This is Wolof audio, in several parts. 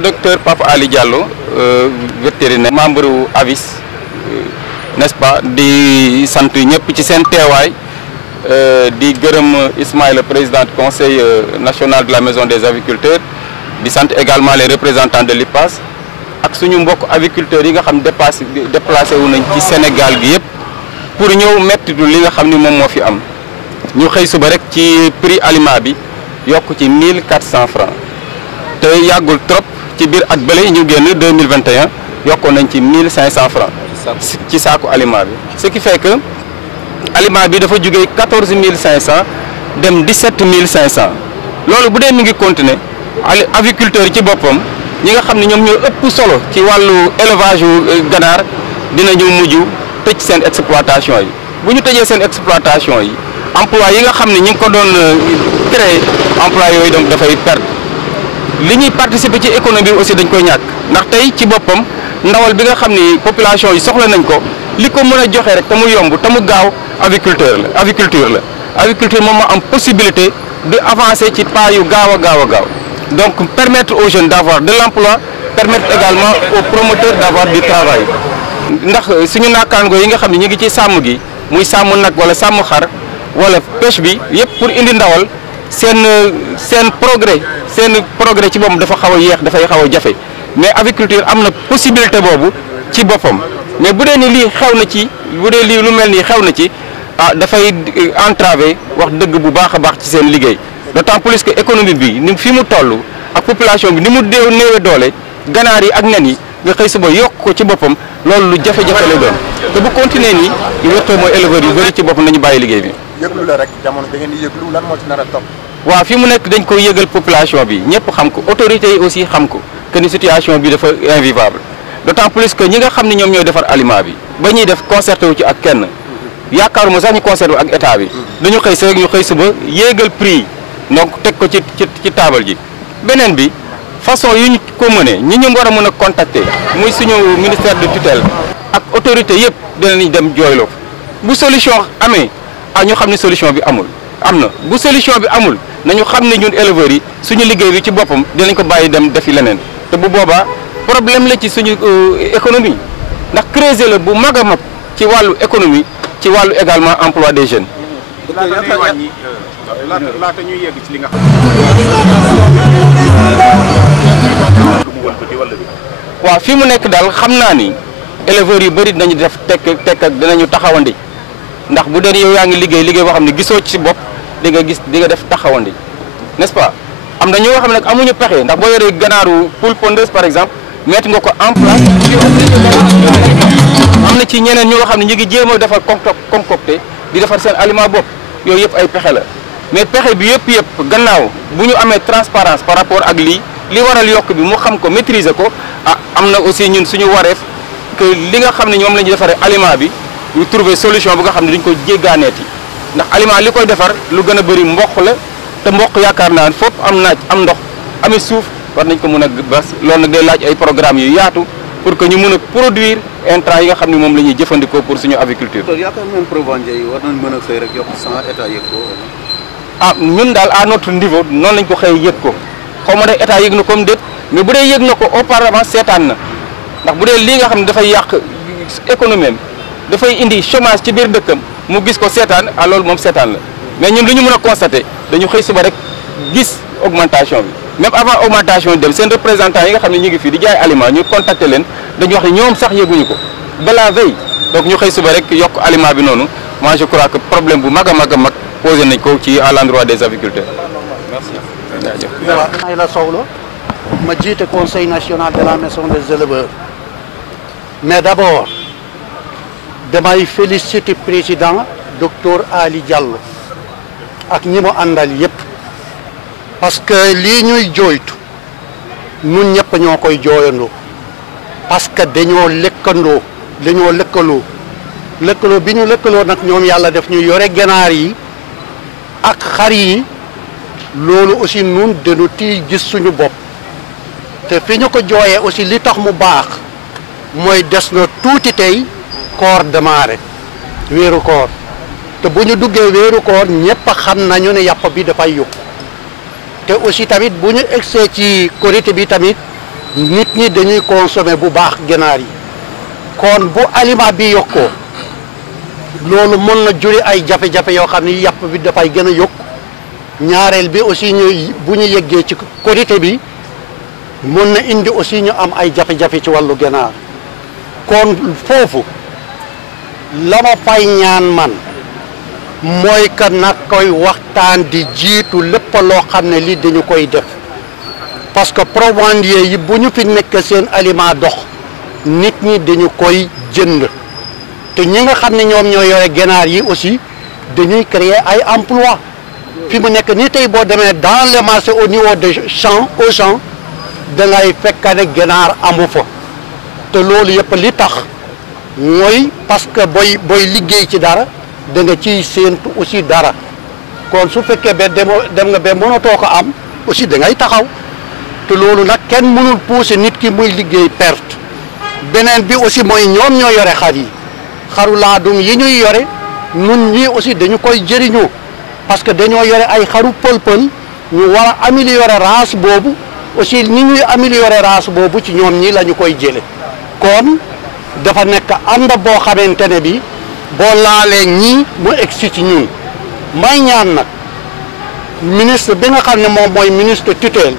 docteur Papa Ali Diallo vétérinaire membre AVIS n'est-ce pas di sant ñëpp ci seen teewaay di gërëm Ismaïla président du conseil national de la maison des aviculteurs di sant également les représentants de l'IPAS ak suñu mbokk aviculteurs yi nga xam déplacé wu nañ ci Sénégal gi yëpp pour ñëw mettitu li nga xam ni moom moo fi am ñu xëy suba rek ci prix aliment bi yokk ci 1400 francs te yàggul trop ci biir at bële ñu génn 2021 yokkoon nañ ci 1500 francs ci saaku aliment bi ce qui fait que aliment bi dafa jógee 14500 dem 17500 loolu bu dee mi ngi continuer aviculteurs yi ci boppam ñi nga xam ne ñoom ñoo ëpp solo ci wàllu élevage ganaar dinañu mujj tëj seen exploitation yi bu ñu tëjee seen exploitation yi emploi yi nga xam ne ñi ngi ko doon créer emploi yooyu donc dafay perdre li ñuy participer ci économie bi aussi dañ koy ñàkk ndax tey ci boppam ndawal bi nga xam ni population yi soxla nañ ko li ko mën a joxe rek te mu yomb te mu gaaw aviculture la aviculture moom moo am possibilité de avancer ci pas yu gaaw a gaaw donc permettre aux jeunes d'avoir de l'emploi permettre également aux promoteurs d'avoir du travail ndax suñu naakaango yi nga xam ne ñu ngi ci sàmm gi muy sàmm nag wala sàmm xar wala pêche bi yëpp pour indi ndawal seen progrès ci boppam dafa xaw a yéex dafay xaw a jafe mais aviculture am na possibilité boobu ci boppam mais bu dee ni lii xew na ci bu dee lii lu mel nii xew na ci dafay entraver wax dëgg bu baax a baax ci seen liggéey d'autant plus que économie bi ni fi mu toll ak population bi ni mu néewe doole ganaar yi ak nen yi nga xëy suba yokk ko ci boppam loolu lu jafe-jafe lay doon te bu continuer nii li wéttoo mooy éleveurs yu bëri ci boppam nañu bàyyi liggéey bi. yëglu la rek jamono da ngeen di yëglu lan moo ci nar a topp. waaw fi mu nekk dañ ko yëgal population bi ñëpp xam ko autorités yi aussi xam ko que ni situation bi dafa invivable d'autant plus que ñi nga xam ne ñoom ñooy defar aliment bi ba ñuy def concerté wu ci ak kenn yaakaaruma sax ñu concerté wu ak état bi dañu xëy si rek ñu xëy suba yéegal prix donc teg ko ci taabal ji beneen bi façon yu ñu ko mënee ñi ñu war a mën a contacter muy suñu ministère de tutelle ak autorité yëpp dinañ dem jooyloo bu solution amee ñu xam ne solution bi am na bu solution bi amul nañu xam ne ñun éleveurs yi suñu liggéey bi ci boppam dinañ ko bàyyi dem defi leneen te bu boobaa problème la ci suñu économie ndax creuser la bu mag a mag ci wàllu économie ci wàllu également emploi des jeunes. laata ñuy yegg ci li nga waaw fi mu nekk daal xam naa ni éleveurs yu bëri dinañu def tekk ak dinañu taxawandi ndax bu dee yow yaa ngi liggéey boo xam ne gisoo ci bopp di nga def taxawandi n'est-ce pas am na ñoo xam ne nag amuñu pexe ndax boo yoree ganaaru poule pondeuse par exemple mettre nga ko en place am na ci ñeneen ñoo xam ne ñu ngi jéem a defar concocté di defar seen aliment bopp yooyu yëpp ay pexe la mais pexe bi yëpp gannaaw bu ñu amee transparence par rapport ak li waral yokk bi mu xam ko maîtriser ko am na aussi ñun suñu wareef que li nga xam ne ñoom la ñuy defaree aliment bi ñu trouver solution bu nga xam ne duñ ko jéggaaneeti ndax aliment li koy defar lu gën a bëri mboq la te mboq yaakaar naa foofu am naaj am ndox amee suuf war nañ ko mën a bas loolu nag day laaj ay programmes yu yaatu pour que ñu mën a produire intrants yi nga xam ne moom la ñuy jëfandikoo pour suñu aviculture. yaakaar moom prévention yi war nañ mën a xëy rek yokk sans état yëg ko. ñun daal à notre niveau noonu lañ ko xëy yëg ko xaw ma ne état yëg na comme déet mais bu dee yëg na ko auparavant seetaan na ndax bu dee lii nga xam ne dafay yàq économie am dafay indi chômage ci biir dëkkam mu gis ko seetaan loolu moom seetaan la mais ñun lu ñu mën a constater dañu xëy suba rek gis augmentation bi même avant augmentation dem seen représentants yi nga xam ne ñu ngi fii di jaay aliment ñu contacter leen dañu wax ne ñoom sax yëguñu ko de la veille donc ñu xëy suba rek yokk aliment bi noonu moi je crois que problème bu mag a mag posé nañ ko ci à l'endroit des aviculteurs. merci. Ismaïla Sow la ma jiite conseil national de la maison des éleveurs mais d'abord damay féliciter président docteur Ali Diallo ak ñi mu àndal yépp parce que lii ñuy jooytu ñun ñëpp ñoo koy jooyandoo parce que dañoo lëkkaloo bi ñu lëkkaloo nag ñoom yàlla def ñu yore ganaar yi ak xar yi loolu aussi nun dañu tii gis suñu bopp te fi ñu ko jooyee aussi li tax mu baax mooy des na tuuti tey koor démarré weeru koor te bu ñu duggee weeru koor ñëpp xam nañu ne yàpp bi dafay yokku te aussi tamit bu ñu egsee ci korité bi tamit nit ñi dañuy consommer bu baax ganaar yi kon bu aliment bi yokkoo loolu mën na juri ay jafe-jafe yoo xam ne yàpp bi dafay gën a yokk ñaareel bi aussi bu ñu yeggee ci qualité bi mën na indi aussi ñu am ay jafe-jafe ci wàllu ganaar kon foofu la ma fay ñaan man mooy que nag koy waxtaan di jiitu lépp loo xam ne lii dañu koy def parce que provendier yi bu ñu fi nekk seen aliment dox nit ñi dañu koy jënd te ñi nga xam ne ñoom ñoo yore ganaar yi aussi dañuy créer ay emploi fi mu nekk nii tey boo demee dans les marchés au niveau de champ au champ da ngay fekk ne ganaar amu fa te loolu yëpp li tax mooy parce que booy liggéey ci dara da nga ciy séentu aussi dara kon su fekkee ba dem nga ba mënatoo ko am aussi da ngay taxaw te loolu nag kenn mënul pousser nit ki muy liggéey perte beneen bi aussi mooy ñoom ñoo yore xar yi xaru laadum yi ñuy yore nun ñii aussi dañu koy jëriñoo parce que dañoo yore ay xaru pël-pël ñu war a améliorer race boobu aussi ni ñuy améliorer race boobu ci ñoom ñii la ñu koy jële kon dafa nekk ànd boo xamante ne bi boo laalee ñii mu egsi ci ñun may ñaan nag ministre bi nga xam ne moom mooy ministre tutelle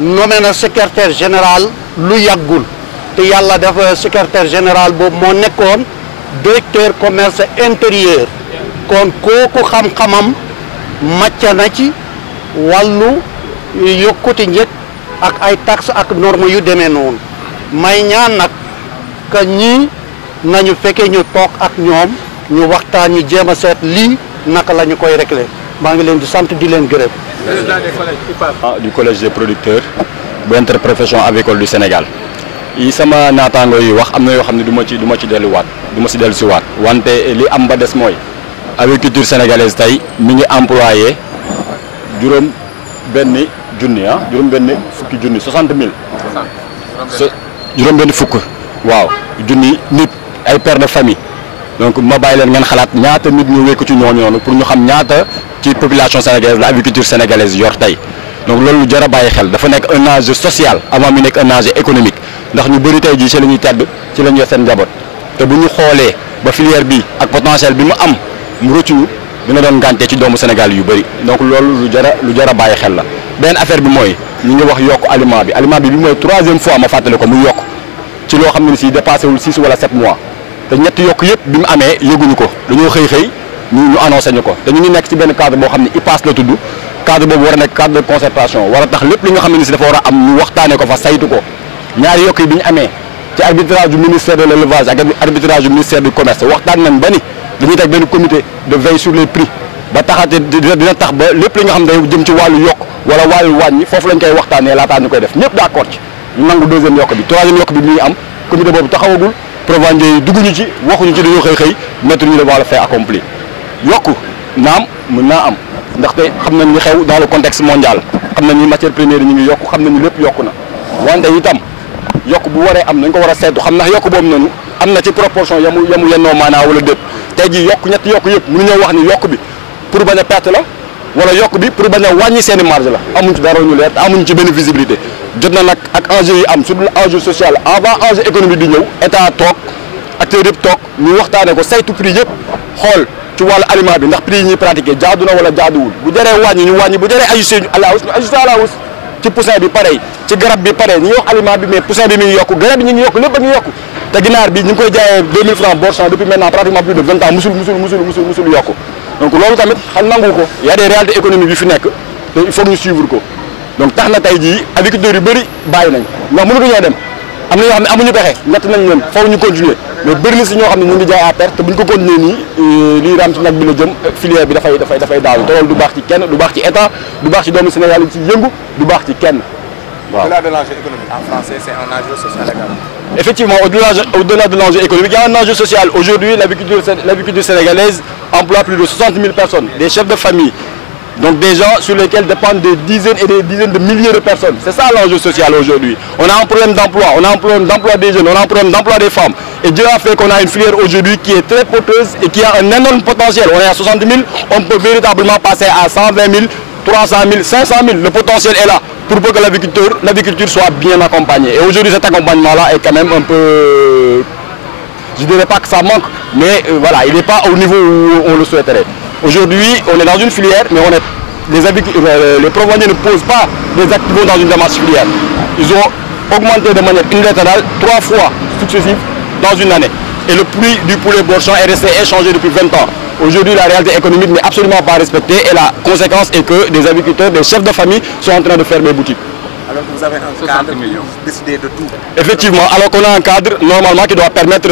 nommé na secrétaire général lu yàggul te yàlla dafa secrétaire général boobu moo nekkoon directeur commerce intérieur kon kooku xam-xamam màcc na ci wàllu yokkute njëg ak ay taxes ak normes yu demee noonu may ñaan nag que ñii nañu fekkee ñu toog ak ñoom ñu waxtaan ñu jéem a seet lii naka la ñu koy régler maa ngi leen di sant di leen gërëm. Du collège des producteurs bu interprofession avicole du Sénégal yi sama naataango yi wax am na yoo xam ne du ma ci delluwaat du ma si dellu si waat wante li am ba des mooy aviculture sénégalaise tey mi ngi employé juróom benn fukki junni 60 000. juróom benn fukk waaw junni nit ay pères de famille donc ma bàyyi leen ngeen xalaat ñaata nit ñu wékku ci ñooñu noonu pour ñu xam ñaata ci population sénégalaise la aviculture sénégalaise yor tey donc loolu lu jar a bàyyi xel dafa nekk un enjeu social avant mu nekk un enjeu économique ndax ñu bëri tey jii ci la ñuy tedd ci la ñu yor seen njaboot te bu ñu xoolee ba filière bi ak potentiel bi mu am mu rëccuñu dina doon gànte ci doomu Sénégal yu bëri donc loolu lu jar a bàyyi xel la. benn affaire bi mooy ñu ngi wax yokk aliment bi bi mooy 3e fois ma fàttali ko muy yokk ci loo xam ne si dépassé wul 6 wala 7 mois te ñetti yokk yëpp bi mu amee yëguñu ko dañoo xëy ñu annoncé ñu ko te ñu ngi nekk ci benn cadre boo xam ne IPAS la tudd cadre boobu war a nekk cadre de concertation war a tax lépp li nga xam ne si dafa war a am ñu waxtaanee ko fa saytu ko ñaari yokk yi bi ñu amee ci arbitrage du ministère de l' élevage ak arbitrage du ministère du commerce waxtaan nañ ba ni dañuy teg benn comité de veille sur les prix ba taxate dina tax ba lépp li nga xam ne day jëm ci wàllu yokk wala wàllu wàññi foofu lañ koy waxtaanee laataa ñu koy def ñëpp d' accord ci ñu nangu 2e yokk bi 3e yokk bi mi ngi am comité boobu taxawagul provendiers yi dugguñu ci waxuñu ci dañoo xëy mettre ñu devant le fait accompli yokku naam mën naa am ndaxte xam nañ li xew dans le contexte mondial xam nañ ni matière première yi ñu ngi yokku xam nañu lépp yokku na wante itam yokk bu waree am nañ ko war a seetu xam ndax yokk boobu noonu am na ci proportion yamu yennoo maanaa wala déet tey jii ñetti yokk yëpp mënuñoo wax ni yokk bi pour bañ a perte la wala yokk bi pour bañ a wàññi seeni marge la amuñ ci dara ñu leer te amuñ ci benn visibilité jot na nag ak enjeu yi am surtout enjeu social avant enjeu économique di ñëw état toog acteurs yëpp toog ñu waxtaanee ko saytu prix yëpp xool ci wàllu aliment bi ndax prix yi ñuy pratiqué jaadu na wala jaaduwul bu jëree wàññi ñu wàññi bu jëree ajusté ñu à la hausse ñu ajusté à la hausse ci poussin bi pareil ci garab bi pareil ñu ngi wax aliment bi mais poussin bi mi ngi yokku garab bi ñu ngi yokku lépp a ngi yokku te ginaar bi ñu ngi koy jaayee 2000 francs borsan depuis maintenant pratiquement plus de 20 ans musul yokku donc loolu tamit xel nangu ko y a des réalités économiques yu fi nekk te il faut ñu suivre ko donc tax na tey jii agriculteurs yu bëri bàyyi nañ ndax mënatuñoo dem am na ñoo xam ne amuñu pexe ñett nañ leen faaw ñu continuer mais bëri na si ñoo xam ne ñu ngi jaay à perte te bu ñu ko continuer nii lii raam ci nag bi la jëm filière bi dafay daanu te loolu du baax ci kenn du baax ci état du baax ci doomu Sénégal yi ci yëngu du baax ci kenn waaw. Au-delà de l'enjeu économique en français, c'est un enjeu social également. Effectivement, au-delà de l'enjeu économique, il y a un enjeu social. Aujourd'hui, l'agriculture sénégalaise emploie plus de 60 000 personnes, des chefs de famille. Donc des gens sur lesquels dépendent des dizaines et des dizaines de milliers de personnes. C'est ça l'enjeu social aujourd'hui. On a un problème d'emploi, on a un problème d'emploi des jeunes, on a un problème d'emploi des femmes. Et Dieu a fait qu'on a une filière aujourd'hui qui est très porteuse et qui a un énorme potentiel. On est à 60 000, on peut véritablement passer à 120 000, 300 000, 500 000. Le potentiel est là. pour peu que l'aviculture soit bien accompagnée. Et aujourd'hui, cet accompagnement-là est quand même un peu... Je ne dirais pas que ça manque, mais voilà, il n'est pas au niveau où on le souhaiterait. Aujourd'hui, on est dans une filière, mais les proveniers ne posent pas des actes qui vont dans une démarche filière. Ils ont augmenté de manière unilatérale 3 fois successives dans une année. Et le prix du poulet Bourchon est resté inchangé depuis 20 ans. Aujourd'hui, la réalité économique n'est absolument pas respectée et la conséquence est que des agriculteurs, des chefs de famille sont en train de fermer boutiques. Alors que vous avez un cadre décidé de tout. Effectivement, alors qu'on a un cadre normalement qui doit permettre,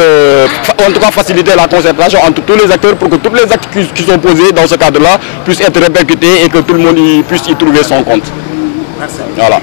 en tout cas faciliter la concertation entre tous les acteurs pour que tous les actes qui sont posés dans ce cadre-là puissent être répercutés et que tout le monde puisse y trouver son compte. Merci. Voilà.